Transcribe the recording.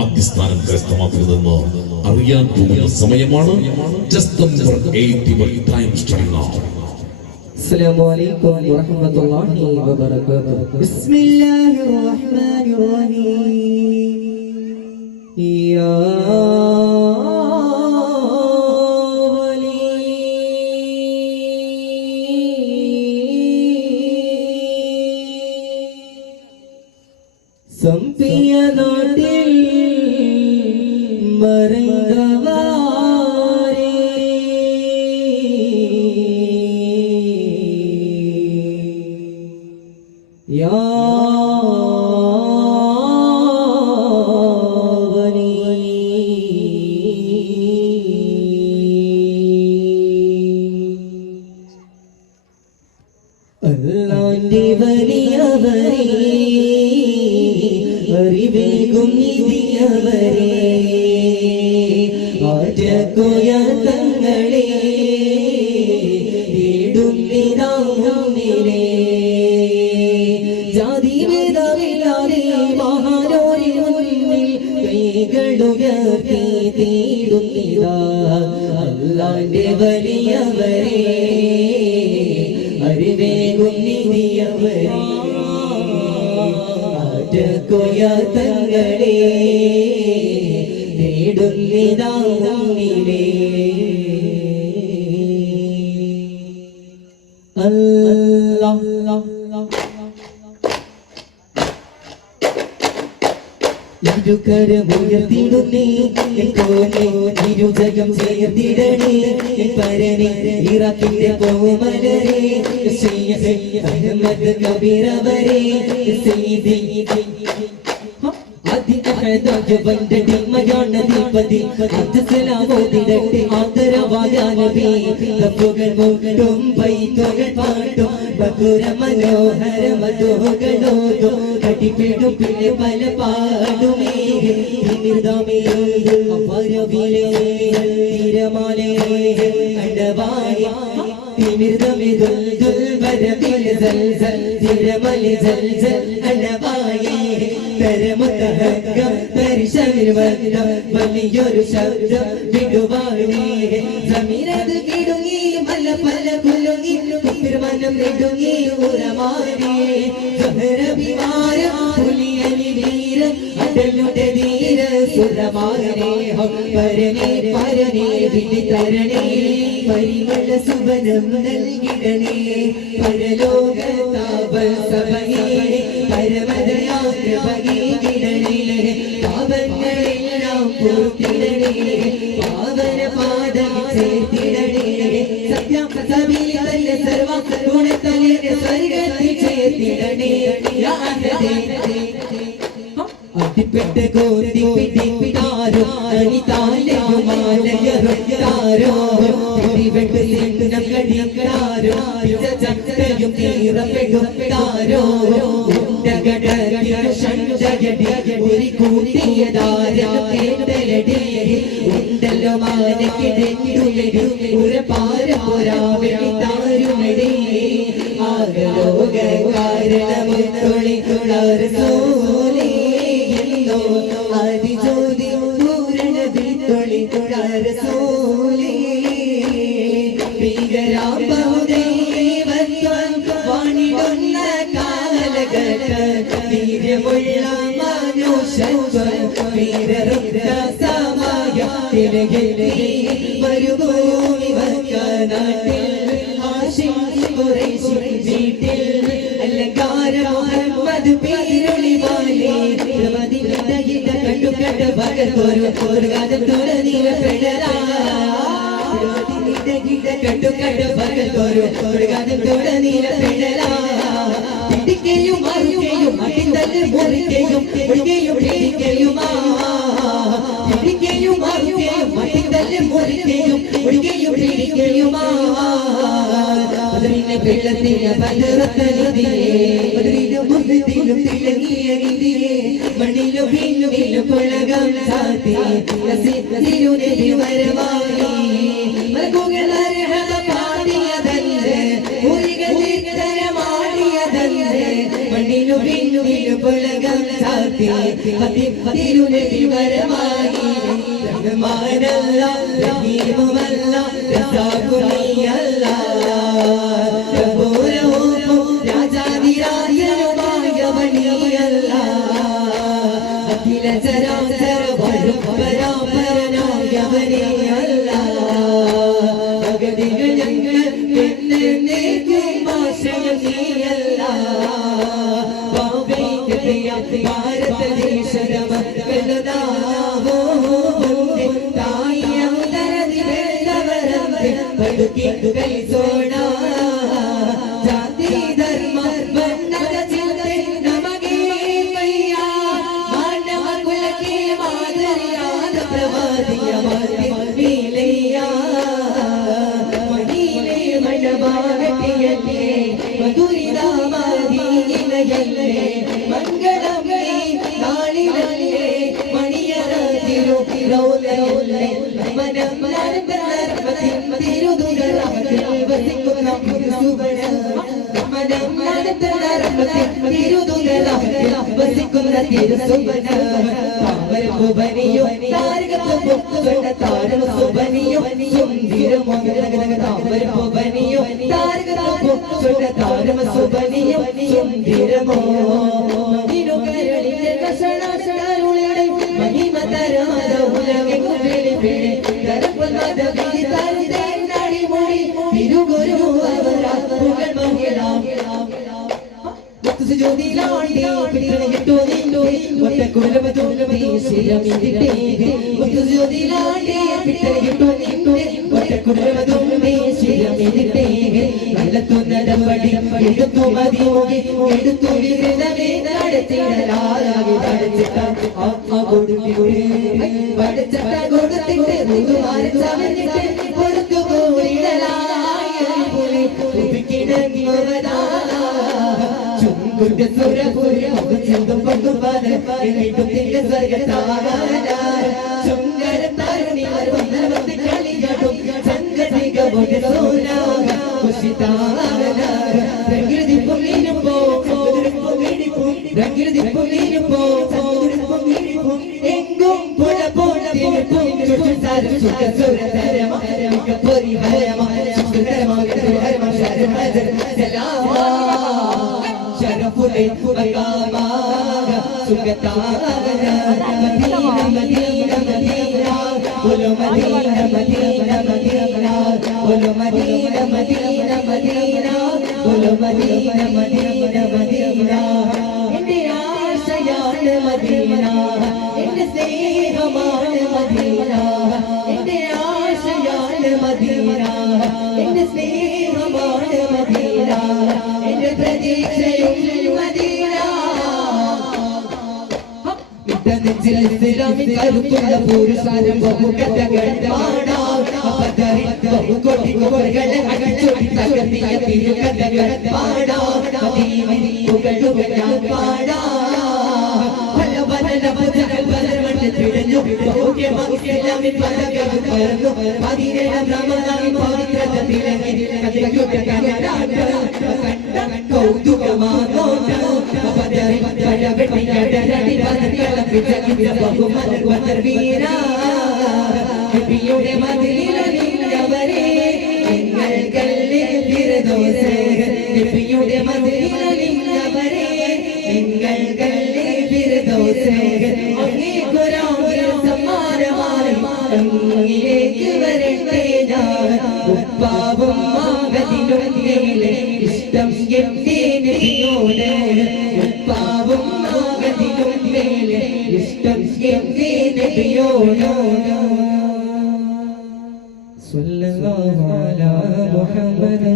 ആദ്യ സ്ഥാനം കരസ്ഥമാക്കുന്നതെന്ന് അറിയാൻ പോകുന്ന സമയമാണ്. السلام عليكم ورحمة الله وبركاته. بسم الله الرحمن الرحيم. يا സംപിയ നാട്ടിൽ മറൈതവാരേ യാ വലി അല്ലാഹുവിന്റെ വലിയവരേ അറിവേകും നിധിയവരേ ആജകോയ തങ്ങളെ വീടുന്നിരാമുന്നിരേ ജാതി ഭേദമില്ലാതെ മഹാനോരി മുന്നിൽ കൈകളുയർത്തി തേടുന്നിതാ അല്ലാഹുവിന്റെ വലിയവരേ അറിവേകും നിധിയവരേ ആജകോയ തങ്ങളെ നേടുന്നിതാവുന്നിലേ ഇരുകരമുയർത്തിടുന്നേ ഇരുജകം ചേർത്തിടണേ പരനെ ഇറാഖിന്റെ കോമലരെ അഹമ്മദ് കബീറവരെ കടിപ്പിടുപ്പിലെ പല പാടുമേ തീരമാലേ കണ്ടവായ വലിയൊരു ശബ്ദം വിടുവാണേ സമീരത് കിടുങ്ങി മല പല കുലുങ്ങി മനം നെടുങ്ങി ഉറമാനേ പുലിയലി വീര അടലുടെ ധീര സുരമാനേ പരനേ പരനേ വിധി തരണേ പരിമള സുവനം നൽകിടണേ പരലോക താപ സഭയേ പരമദയാകൃപകീടണേ പാപങ്ങളെല്ലാം പൂർത്തിടണേ പാവന പാദം ചേർത്തിടണേ സത്യം സബീലല്ല സർവ ഗുണത്തലിന്റെ സ്വർഗത്തിൽ ചേർത്തിടണേ അടിപ്പെട്ട കോതി പിടിപ്പിടാരോ അനിതാലയുമാലയറും ോ ചക്കയും തീറപ്പെടുത്താരോ ഒരു കൂട്ടിയതാരടി ഉണ്ടല്ലോ മാനക്കിടങ്ങിടും ഉറപ്പാര പോരാവിളിത്താരുമടി ആകലോക കാരണമൊത്തൊളി തുളർസോലേ അതിജ്യോതി പൂരണ വിത്തൊളി തുളർസോലേ വാണിടുന്ന കാലഘട്ട വീര്യമുള്ള മനുഷ്യത്വം വീരറുദ്ധ സമയത്തിലെ മരുഭൂമി നാട്ടിൽ വീട്ടിൽ അലങ്കാരമത് പേരൊളി വാലേ കണ്ടുകണ്ട പകർത്തോരു കാലത്തോര നീല പെടരാ കണ്ടുകണ്ട പകർത്തോരു കാലത്തോര നീല പെടരാ പിടിക്കയും മറുകയും അടിന്തല്ല് മുറിക്കയും ഒഴികയും പിടിക്കയുമാ പിടിക്കയും മറുകയും അടിന്തല്ല് മുറിക്കയും ഒഴികയും പിടിക്കയുമാ അതിനെ വെള്ളത്തിലെ പലറത്തലിതിയെ അതിന് മുഖത്തിലും തിളങ്ങിയ നിധിയെ മണ്ണിലും വീണ്ടും പുളകം സാത്തി തിരുനബി വരവായി മലകുകൾ അർഹത പാടിയതല്ലേ ഉരികൾ ചിത്തരമാടിയതല്ലേ മണ്ണിലും വീണ്ടും പുളകം സാത്തി സാത്തി ഹതിലുനെ വിവരമായി റഹ്മാനല്ല റഹീമുമല്ല റസാഖുനിയല്ല പ്രഭുരഹും രാജാധിരാജനുമായവനിയല്ല അഖില ചരാചര വരും പരാപരനായവനിയല്ല ഭഗതികൾ ഞങ്ങൾ എന്നേക്കും ആശ്രയം നീയല്ല ഭാരതദേശം വലുതാവോ തായം തരതി വേണ്ടവരന്തെ പടുക്കിട്ടുകൈ സോണ ജാതി ധർമ്മ ബന്ധത ചിന്തേ നമകേ കയ്യ മാനവ കുലകേ മാതരിയാದ പ്രവാദിയ മാതിലയ്യ മദീനെ മണവാട്ടിയല്ലേ മധുരിതാമദീനയല്ലേ മംഗളമേ നാളിലല്ലേ മണിയറതിരു റൗലയല്ലേ മനം നരമ്പനർമ്മതിൻ തിരുതുരറഹത്തിൽ വസിക്കുന്ന സുബന മനം നരമ്പനർമ്മതിൻ തിരുതുരറഹത്തിൽ വസിക്കുന്ന തിരുസുബന താമരപുബനിയോ താരകത്തുപുക്തുവെണ്ണ താരമസുബനിയോ സുന്ദിരമോ താമരപുബനിയോ താരകത്തുപുക്തുവെണ്ണ താരമസുബനിയോ സുന്ദിരമോ തിരുകരളിലെ കഷണാശണരുളിയുടെ മഹിമതരാത ഉലകെങ്ങു പിടിപിടി തരപ്പനാഥ വിധിതാരി തേനാടി മൊഴി തിരുഗുരു അവരാ പുകൾ മഹിളാം ജ്യോതിലാണ്ടി പിടികിട്ടോ നിന്നു ഒറ്റക്കുലമതുലമീ ശിരമിതിട്ടേ ജ്യോതിലാണ്ടി പിടികിട്ടോ നിന്നു ഒറ്റക്കുലമതുലമീ ശിരമിതിട്ടേ നല്ലത്തുന്നടപടി എടുത്തു മതിയോകി എടുത്തു വികൃതമേ നടത്തിടലാകി പഠിച്ചിട്ട പഠിച്ചിട്ട കൊടുത്തിട്ട് മുതുമാര ചമഞ്ഞിട്ട് പൊറുത്തു കൂടിടലായ പുലി ഉപ്പിക്കിടങ്ങിയവനാ സുരപുരി ചിന്തും പങ്കുപാല എന്നിട്ടും തിന്റെ സ്വർഗത്താര ചുങ്കര താരുണിമാർ വന്നവത്തി കളിയാടും സംഗതിക സോനാക പ്രകൃതി പൊങ്ങിനുമ്പോ പ്രകൃതി പൊങ്ങിനുമ്പോ എങ്കും പുഴ ശരഫുലൈ മകാമാക സുഗതാഗന മദീന മദീന മദീന ബോലോ മദീന മദീന മദീന ബോലോ മദീന മദീന മദീന ബോലോ മദീന മദീന മദീന എന്റെ ആശയാണ് മദീന എന്റെ സ്നേഹമാണ് മദീന എന്റെ ആശയാണ് മദീന എന്റെ സ്നേഹമാണ് മദീന എന്റെ പ്രതീക്ഷയും മദീന കരുത്തുള്ള പുരുഷാരം ബഹുകഥകൾ പാടാം ബഹുകൊടികളെ അകച്ചൊടി തകർത്തിയ തിരുകഥകൾ പാടാം പാടാം പിടഞ്ഞു ബഹുക്യമാക്കിയെല്ലാമിൽ പലകകൾ പരന്നു പതിനേഴാം റമദാൻ പവിത്രത തിളങ്ങി കൗതുകമാകോട്ട് ബഹുമതിയുടെ മതിലിലവരെ നിങ്ങൾ കല്ലേ ഫിർദൗസ് നബിയുടെ മതിലിലവരെ നിങ്ങൾ കല്ലേ ഫിർദൗസ് അങ്ങേ ഖുറാനിൽ സമ്മാനമായി അങ്ങിലേക്ക് വരട്ടെ ഞാൻ ഉപ്പാവും മാഗതിലും മേലെ ഇഷ്ടം എന്റെ നബിയോട് ഉപ്പാവും മാഗതിലും മേലെ ഇഷ്ടം എന്റെ നബിയോട് സല്ലല്ലാഹു അലാ മുഹമ്മദ്